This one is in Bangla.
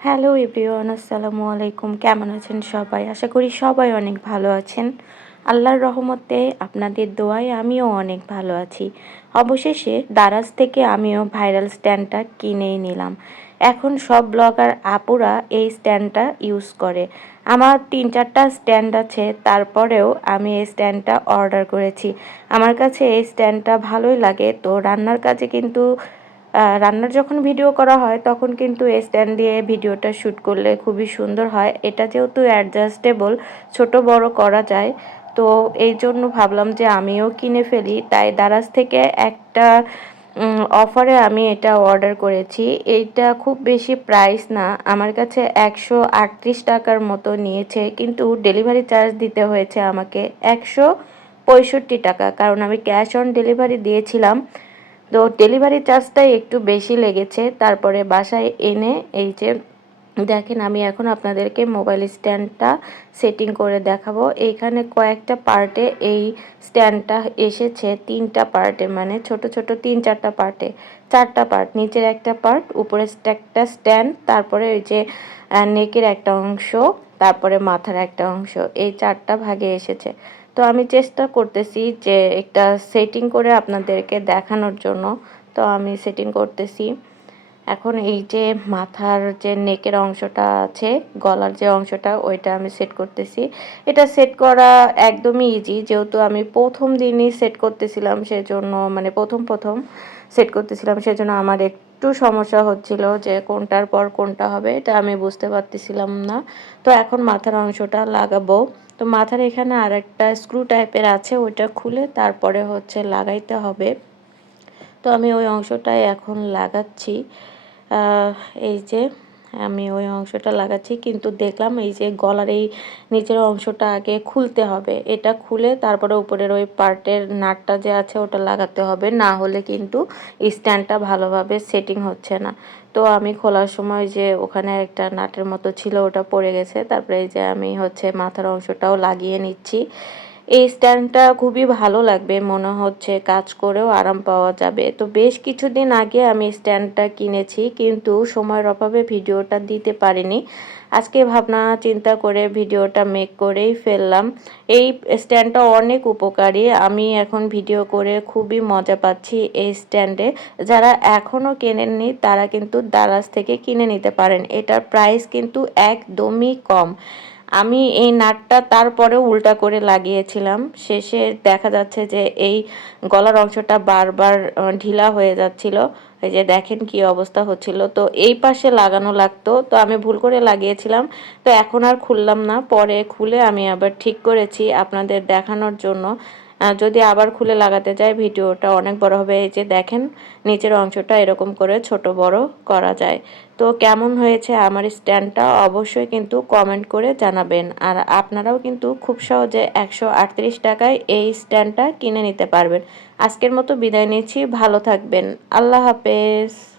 হ্যালো এভরিওয়ান, আসসালামু আলাইকুম। কেমন আছেন সবাই? আশা করি সবাই অনেক ভালো আছেন। আল্লাহর রহমতে আপনাদের দোয়ায় আমিও অনেক ভালো আছি। অবশেষে দারাজ থেকে আমিও ভাইরাল স্ট্যান্ডটা কিনেই নিলাম। এখন সব ব্লগার আপুরা এই স্ট্যান্ডটা ইউজ করে। আমার তিন চারটা স্ট্যান্ড আছে, তারপরেও আমি এই স্ট্যান্ডটা অর্ডার করেছি। আমার কাছে এই স্ট্যান্ডটা ভালোই লাগে, তো রান্নার কাজে কিন্তু রান্নার যখন ভিডিও করা হয়, তখন কিন্তু স্ট্যান্ড দিয়ে ভিডিওটা শ্যুট করলে খুবই সুন্দর হয়। এটা যেহেতু অ্যাডজাস্টেবল ছোট বড় করা যায়। তো এই জন্য ভাবলাম যে আমিও কিনে ফেলি। তাই দারাজ থেকে একটা অফারে আমি এটা অর্ডার করেছি। এইটা খুব বেশি প্রাইস না। আমার কাছে একশো আটত্রিশ টাকার মতো নিয়েছে। কিন্তু ডেলিভারি চার্জ দিতে হয়েছে আমাকে একশো পঁয়ষট্টি টাকা। কারণ আমি ক্যাশ অন ডেলিভারি দিয়েছিলাম। তো ডেলিভারি চার্জটাই একটু বেশি লেগেছে। তারপরে বাসায় এনে এই যে দেখেন, আমি এখন আপনাদেরকে মোবাইল স্ট্যান্ডটা সেটিং করে দেখাবো। এইখানে কয়েকটা পার্টে এই স্ট্যান্ডটা এসেছে, তিনটা পার্টে মানে ছোট ছোট তিন, চারটা পার্টে চারটা পার্ট নিচের একটা পার্ট উপরে একটা স্ট্যান্ড তারপরে ওই যে নেকের একটা অংশ, তারপরে মাথার একটা অংশ। এই চারটা ভাগে এসেছে। তো আমি চেষ্টা করতেছি যে একটা সেটিং করে আপনাদেরকে দেখানোর জন্য। তো আমি সেটিং করতেছি। এখন এই যে মাথার যে নেকের অংশটা আছে, গলার যে অংশটা, ওইটা আমি সেট করতেছি। এটা সেট করা একদমই ইজি যেহেতু আমি প্রথম দিনই সেট করতেছিলাম সেজন্য মানে প্রথম প্রথম সেট করতেছিলাম সেজন্য আমার একটু সমস্যা হচ্ছিল যে কোনটার পর কোনটা হবে, এটা আমি বুঝতে পারতেছিলাম না। তো এখন মাথার অংশটা লাগাবো। তো মাথার এখানে আর একটা স্ক্রু টাইপের আছে, ওইটা খুলে তারপরে হচ্ছে লাগাইতে হবে। তো আমি ওই অংশটাই এখন লাগাচ্ছি। এই যে আমি ওই অংশটা লাগাচ্ছি। কিন্তু দেখলাম এই যে গলার এই নিচের অংশটা আগে খুলতে হবে। এটা খুলে তারপরে উপরের ওই পার্টের নাটটা যে আছে ওটা লাগাতে হবে। না হলে কিন্তু স্ট্যান্ডটা ভালোভাবে সেটিং হচ্ছে না। তো আমি খোলার সময় যে ওখানে একটা নাটের মতো ছিল ওটা পড়ে গেছে। তারপরে এই যে আমি হচ্ছে মাথার অংশটাও লাগিয়ে নিচ্ছি। এই স্ট্যান্ডটা খুবই ভালো লাগবে, মনে হচ্ছে। কাজ করেও আরাম পাওয়া যাবে। তো বেশ কিছুদিন আগে আমি স্ট্যান্ডটা কিনেছি, কিন্তু সময়ের অভাবে ভিডিওটা দিতে পারিনি। আজকে ভাবনা চিন্তা করে ভিডিওটা মেক করেই ফেললাম। এই স্ট্যান্ডটা অনেক উপকারী। আমি এখন ভিডিও করে খুবই মজা পাচ্ছি এই স্ট্যান্ডে যারা এখনও কেনেননি, তারা কিন্তু দারাজ থেকে কিনে নিতে পারেন। এটার প্রাইস কিন্তু একদমই কম। আমি এই নাটটা তারপরে উল্টা করে লাগিয়েছিলাম। শেষে দেখা যাচ্ছে যে এই গলার অংশটা বারবার ঢিলা হয়ে যাচ্ছিল। এই যে দেখেন কি অবস্থা হচ্ছিল। তো এই পাশে লাগানো লাগতো। তো আমি ভুল করে লাগিয়েছিলাম। তো এখন আর খুললাম না। পরে খুলে আমি আবার ঠিক করেছি আপনাদের দেখানোর জন্য। যদি আবার খুলে লাগাতে যাই, ভিডিওটা অনেক বড় হবে। এই যে দেখেন, নিচের অংশটা এরকম করে ছোট বড় করা যায়। তো কেমন হয়েছে আমার স্ট্যান্ডটা অবশ্যই কিন্তু কমেন্ট করে জানাবেন। আর আপনারাও কিন্তু খুব সহজে একশো আটত্রিশ টাকায় এই স্ট্যান্ডটা কিনে নিতে পারবেন। আজকের মতো বিদায় নিচ্ছি। ভালো থাকবেন। আল্লাহ হাফেজ।